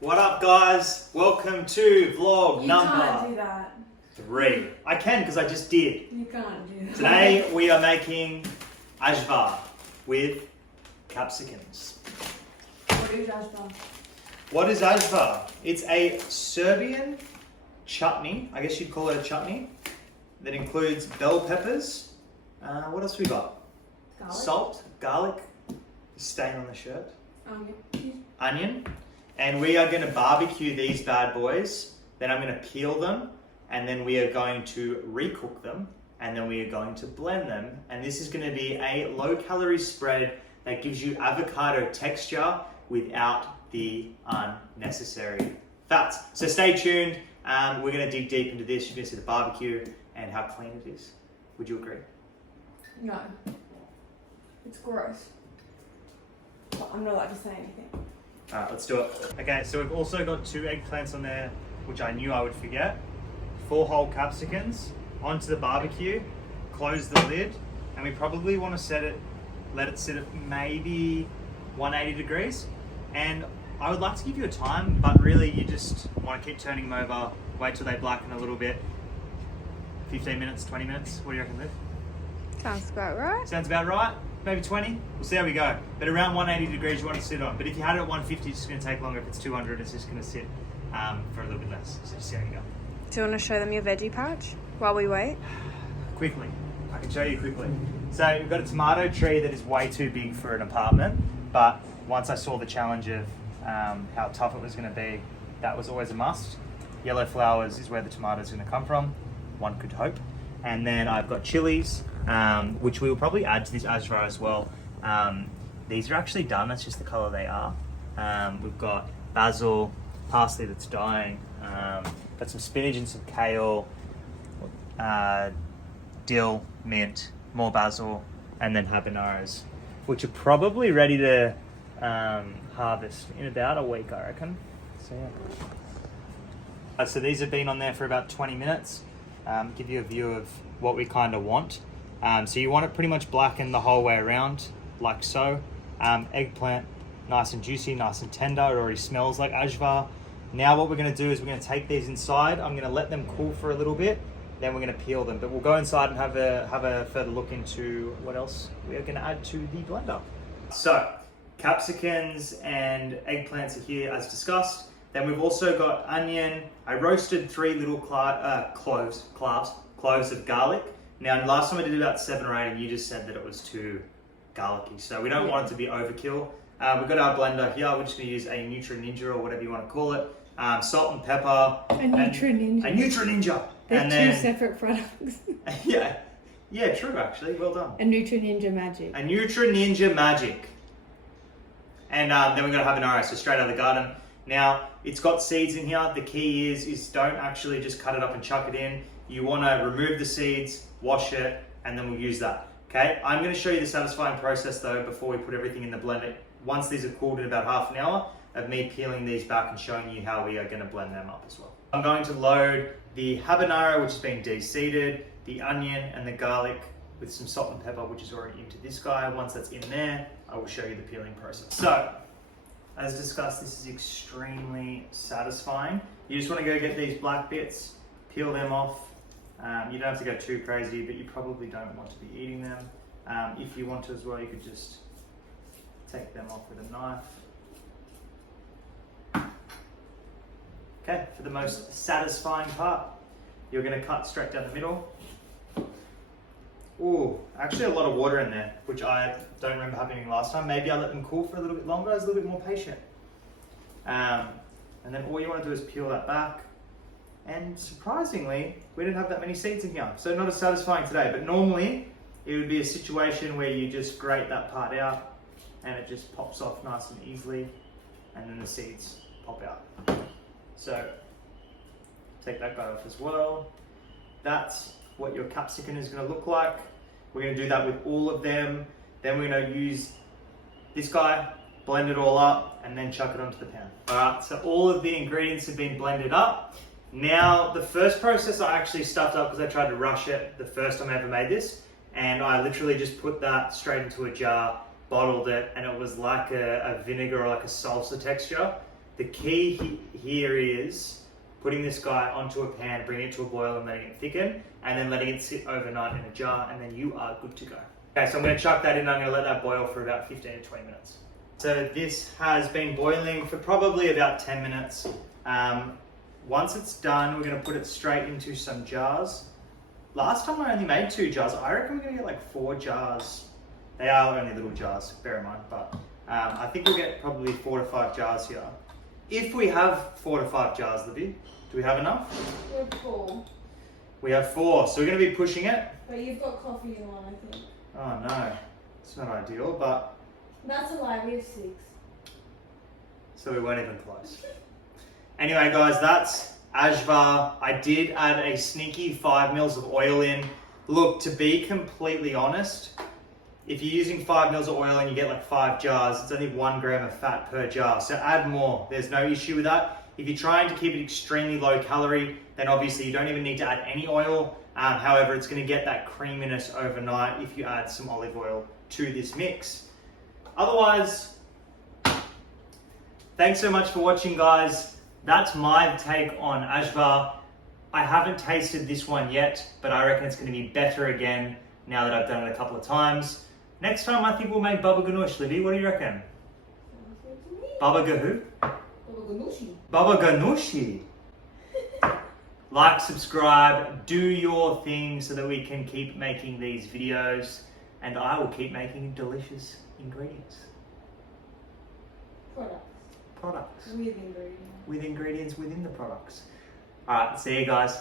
What up, guys? Welcome to vlog You number can't do that. 3. I can because I just did. You can't do that. Today we are making Ajvar with capsicums. What is Ajvar? What is Ajvar? It's a Serbian chutney. I guess you'd call it a chutney. That includes bell peppers. What else we got? Garlic? Salt, garlic, stain on the shirt, Onion. onion. And we are going to barbecue these bad boys. Then I'm going to peel them. And then we are going to recook them. And then we are going to blend them. And this is going to be a low-calorie spread that gives you avocado texture without the unnecessary fats. So stay tuned. We're going to dig deep into this. You're going to see the barbecue and how clean it is. Would you agree? No. It's gross. But I'm not allowed to say anything. Alright, let's do it. Okay, so we've also got 2 eggplants on there, which I knew I would forget. 4 whole capsicums onto the barbecue, close the lid, and we probably want to let it sit at maybe 180 degrees. And I would like to give you a time, but really you just want to keep turning them over, wait till they blacken a little bit. 15 minutes, 20 minutes, what do you reckon, Liv? Sounds about right. Sounds about right. Maybe 20. We'll see how we go. But around 180 degrees you want to sit on. But if you had it at 150, it's just going to take longer. If it's 200, it's just going to sit for a little bit less. So just see how you go. Do you want to show them your veggie patch while we wait? Quickly. I can show you quickly. So we've got a tomato tree that is way too big for an apartment. But once I saw the challenge of how tough it was going to be, that was always a must. Yellow flowers is where the tomatoes are going to come from. One could hope. And then I've got chilies, which we will probably add to this Ajvar as well. These are actually done, that's just the colour they are. We've got basil, parsley that's dying, got some spinach and some kale, dill, mint, more basil, and then habaneros, which are probably ready to harvest in about a week, I reckon. So yeah. So these have been on there for about 20 minutes. Give you a view of what we kind of want. So you want it pretty much blackened the whole way around, like so. Eggplant, nice and juicy, nice and tender. It already smells like Ajvar. Now what we're going to do is we're going to take these inside. I'm going to let them cool for a little bit. Then we're going to peel them. But we'll go inside and have a further look into what else we are going to add to the blender. So capsicums and eggplants are here as discussed. Then we've also got onion. I roasted 3 little cloves of garlic. Now, last time I did about 7 or 8, and you just said that it was too garlicky. So we don't want it to be overkill. We've got our blender here. We're just going to use a Ninja or whatever you want to call it. Salt and pepper. A Ninja. A Ninja. They're and two separate products. Yeah, true actually. Well done. A Ninja magic. A Ninja magic. And then we're going to have habanero, so straight out of the garden. Now, it's got seeds in here. The key is don't actually just cut it up and chuck it in. You want to remove the seeds, wash it, and then we'll use that. Okay, I'm going to show you the satisfying process though before we put everything in the blender. Once these are cooled in about half an hour of me peeling these back and showing you how we are going to blend them up as well. I'm going to load the habanero, which has been de-seeded, the onion and the garlic with some salt and pepper, which is already into this guy. Once that's in there, I will show you the peeling process. So, as discussed, this is extremely satisfying. You just want to go get these black bits, peel them off. You don't have to go too crazy, but you probably don't want to be eating them. If you want to as well, you could just take them off with a knife. Okay, for the most satisfying part, you're going to cut straight down the middle. Ooh, actually a lot of water in there, which I don't remember happening last time. Maybe I let them cool for a little bit longer. I was a little bit more patient. And then all you want to do is peel that back. And surprisingly, we didn't have that many seeds in here. So not as satisfying today, but normally it would be a situation where you just grate that part out and it just pops off nice and easily. And then the seeds pop out. So take that guy off as well. That's what your capsicum is going to look like. We're going to do that with all of them. Then we're going to use this guy, blend it all up, and then chuck it onto the pan. Alright, so all of the ingredients have been blended up. Now, the first process I actually stuffed up because I tried to rush it the first time I ever made this. And I literally just put that straight into a jar, bottled it, and it was like a vinegar or like a salsa texture. The key here is putting this guy onto a pan, bringing it to a boil and letting it thicken, and then letting it sit overnight in a jar, and then you are good to go. Okay, so I'm going to chuck that in. I'm going to let that boil for about 15 to 20 minutes. So this has been boiling for probably about 10 minutes. Once it's done, we're going to put it straight into some jars. Last time I only made 2 jars. I reckon we're going to get like 4 jars. They are only little jars, bear in mind, but I think we'll get probably 4 to 5 jars here. If we have 4 to 5 jars, Libby, do we have enough? We have 4. We have 4, so we're going to be pushing it. But you've got coffee in one, I think. Oh no, it's not ideal, but... That's a lie, we have 6. So we weren't even close. Anyway guys, that's Ajvar. I did add a sneaky 5 mils of oil in. Look, to be completely honest, if you're using 5 mils of oil and you get like 5 jars, it's only 1 gram of fat per jar. So add more, there's no issue with that. If you're trying to keep it extremely low calorie, then obviously you don't even need to add any oil. However, it's going to get that creaminess overnight if you add some olive oil to this mix. Otherwise, thanks so much for watching, guys. That's my take on Ajvar. I haven't tasted this one yet, but I reckon it's going to be better again now that I've done it a couple of times. Next time, I think we'll make baba ganoush, Libby. What do you reckon? Sounds good to me. Baba gahoo? Baba ganoushi. Baba ganoushi. Like, subscribe, do your thing so that we can keep making these videos, and I will keep making delicious ingredients. Products. Products. With ingredients. With ingredients within the products. Alright, see you guys.